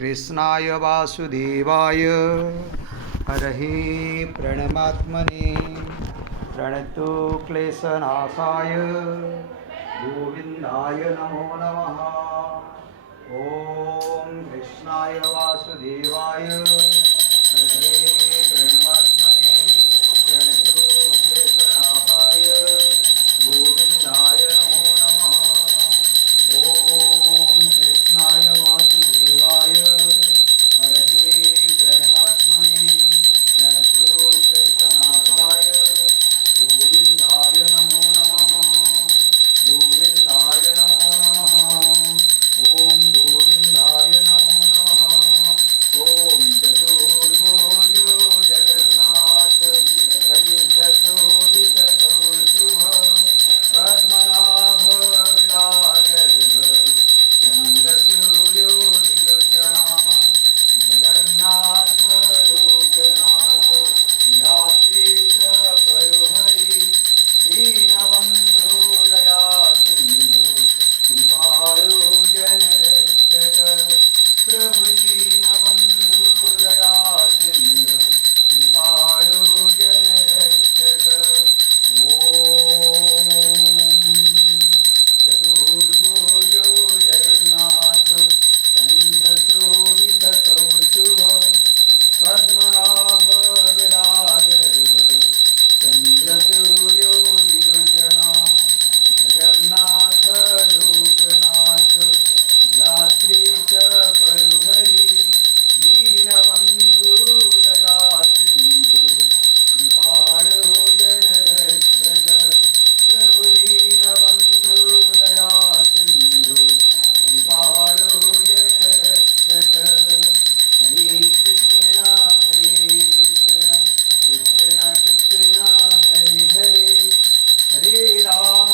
कृष्णाय वासुदेवाय हरहे प्रणमात्मने प्रणतो क्लेशनाशाय गोविन्दाय नमो नमः। ॐ कृष्णाय वासुदेवाय हरहे प्रणमात्मने प्रणतो क्लेशनाशाय गोविन्दाय नमो नमः। ॐ कृष्णाय वासुदेवाय हरहे प्रणमात्मने प्रणतो क्लेशनाशाय गोविन्दाय नमो नमः। गोविन्दाय नमो नमः। ॐ गोविन्दाय नमो नमः। ॐ चतुर्भुजो जगन्नाथ कण्ठशोभितकौस्तुभ पद्मनाभ विराजर्भ चन्द्रसूर्यो विलोचना जगन्नाथ लोकनाथ यात्रीश परोहरि दीनबन्धो दयासिन्धु कृपालो जनरक्षक प्रभु दीनबन्धु दयासिन्धु कृपालो जनरक्षक। ॐ चतुर्भुजो जगन्नाथ कण्ठशोभितकौस्तुभ पद्मनाभ विराजर्भ चन्द्रसूर्यो विलोचना जगन्नाथ लोकनाथ लात्रीश परुहरि दीनबन्धु दयासिन्धु कृपालो जनरक्षक प्रभु दीनबन्धु दयासिन्धु कृपालो जनरक्षक। हरे कृष्ण कृष्ण कृष्ण हरे हरे हरे राम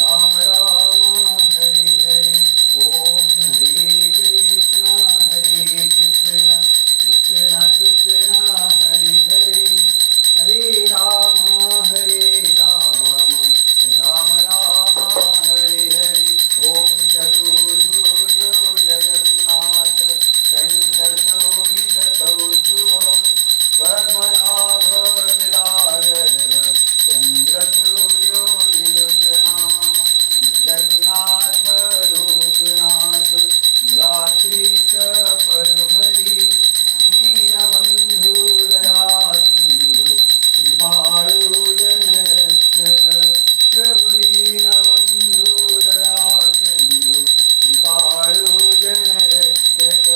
राम राम हरे हरे। ओम हरे कृष्ण कृष्ण कृष्ण हरे हरे हरे राम राम राम हरे हरे। ओम चतुर्भुजो जगन्नाथ कण्ठशोभितकौस्तुभ पद्मनाभ विराजर्भ चन्द्रसूर्यो विलोचना जगन्नाथ लोकनाथ यात्रीश परुहरि दीनबन्धु दयासिन्धु कृपालो जनरक्षक प्रभु दीनबन्धु दयासिन्धु कृपालो जनरक्षक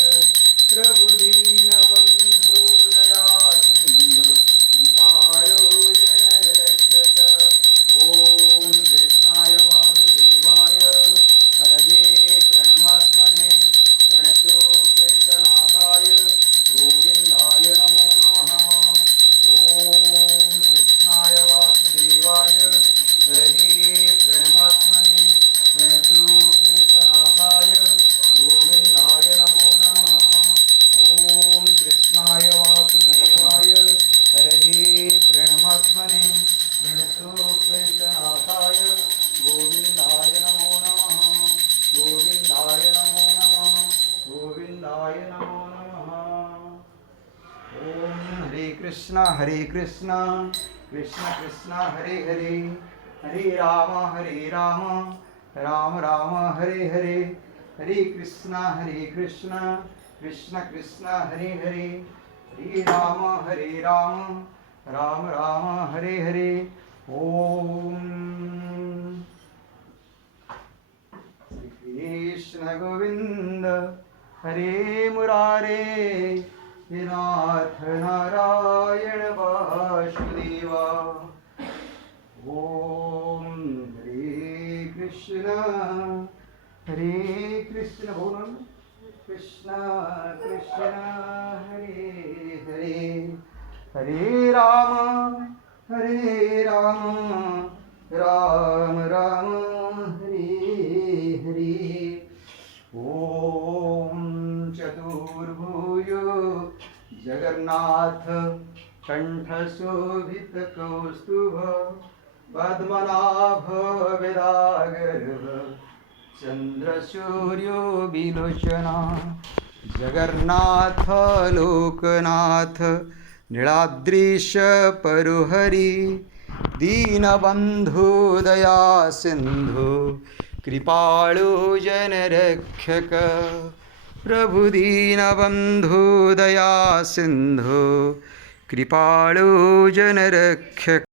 प्रभु दीनबन्धु दयासिन्धु कृपालो जनरक्षक। ॐ कृष्णाय वासुदेवाय हरहे प्रणमात्मने प्रणतो क्लेशनाशाय गोविन्दाय नमो नमः। ॐ कृष्णाय वासुदेवाय हरहे प्रणमात्मने प्रणतो क्लेशनाशाय गोविन्दाय नमो नमः। ॐ कृष्णाय वासुदेवाय हरहे प्रणमात्मने प्रणतो क्लेशनाशाय गोविन्दाय नमो नमः। गोविन्दाय नमो नमः। गोविन्दाय नमो नमः। ओम हरे कृष्ण कृष्ण कृष्ण हरे हरे हरे राम राम राम हरे हरे हरे कृष्ण कृष्ण कृष्ण हरे हरे हरे राम राम राम हरे हरे। ओम श्री कृष्ण गोविंद हरे मुरारे हे नाथ नारायण वासुदेवा। ओम हरे कृष्ण बोलो कृष्ण कृष्ण हरे हरे हरे राम राम राम हरे हरे। ओम चतुर्भुजो जगन्नाथ कण्ठशोभितकौस्तुभ पद्मनाभ विराजर्भ चंद्रसूर्यो विलोचना जगन्नाथ लोकनाथ नीलाद्रीश परुहरी दीनबंधु दया सिंधु कृपाळु जनरक्षक प्रभु दीनबंधु दया सिंधु कृपाळु जनरक्षक